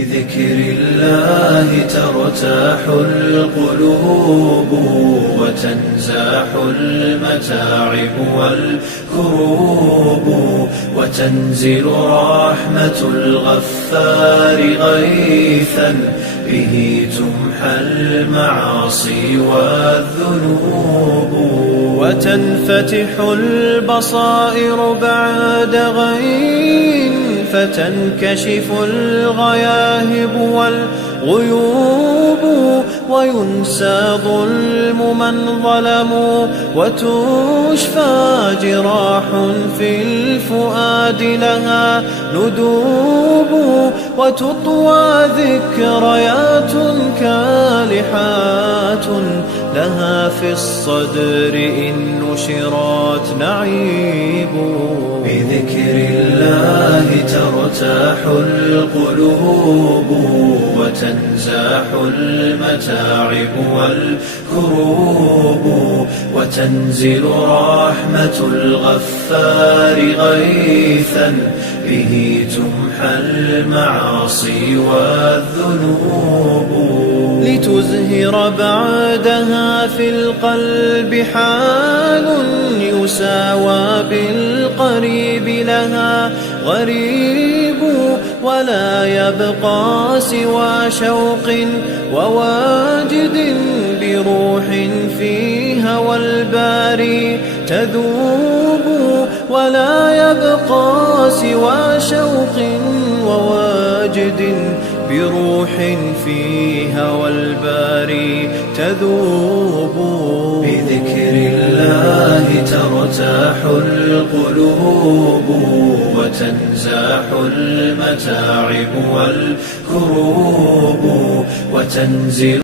بذكر الله ترتاح القلوب وتنزاح المتاعب والكروب وتنزل رحمة الغفار غيثا به تمحى المعاصي والذنوب وتنفتح البصائر بعد غين فتنكشف الغياهب والغيوب وينسى ظلم من ظلموا وتشفى جراح في الفؤاد لها ندوب وتطوى ذكريات كالحات لها في الصدر إن نشرت نعيب بذكر الله ترتاح القلوب وتنزاح المتاعب والكروب وتنزل رحمة الغفار غيثا به تمحى المعاصي والذنوب لتزهر بعدها في القلب حال يساوى بالقريب لها غريب ولا يبقى سوى شوق وواجد بروح في هوى الباري تذوب ولا يبقى سوى شوق وواجد بروح في هوى الباري تذوب بذكر الله ترتاح القلوب وتنزاح المتاعب والكروب وتنزل